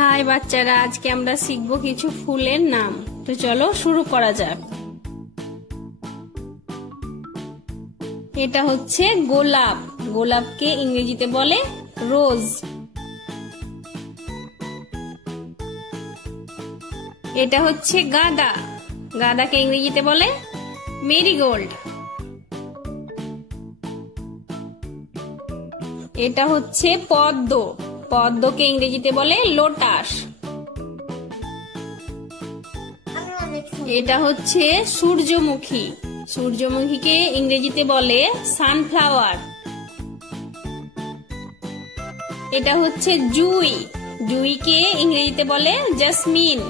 High বাচ্চারা, আজকে আমরা শিখবো কিছু ফুলের নাম। তো চলো শুরু করা যাক। এটা হচ্ছে গোলাপ। গোলাপকে ইংরেজিতে বলে রোজ। এটা হচ্ছে গাঁদা। গাঁদাকে ইংরেজিতে বলে মেরিগোল্ড। এটা হচ্ছে পদ্ম। পদ্মকে ইংরেজিতে বলে লোটাস। এটা হচ্ছে সূর্যমুখী। সূর্যমুখীকে ইংরেজিতে বলে সানফ্লাওয়ার। এটা হচ্ছে জুঁই। জুঁইকে ইংরেজিতে বলে জাসমিন।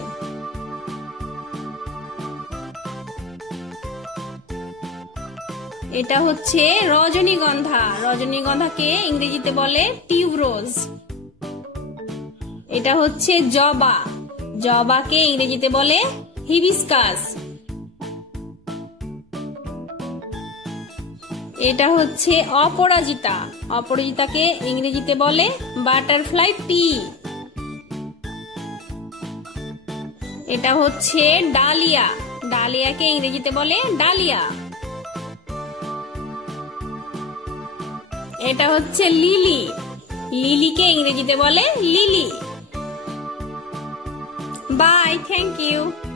এটা হচ্ছে রজনীগন্ধা। রজনীগন্ধাকে ইংরেজিতে বলে টিউবরোজ। এটা হচ্ছে জবা। জবাকে ইংরেজিতে বলে হিবিস্কাস। এটা হচ্ছে অপরাজিতা। অপরাজিতাকে ইংরেজিতে বলে বাটারফ্লাই পি। এটা হচ্ছে ডালিয়া। ডালিয়াকে ইংরেজিতে বলে ডালিয়া। এটা হচ্ছে লিলি। লিলিকে ইংরেজিতে বলে লিলি। By, thank you.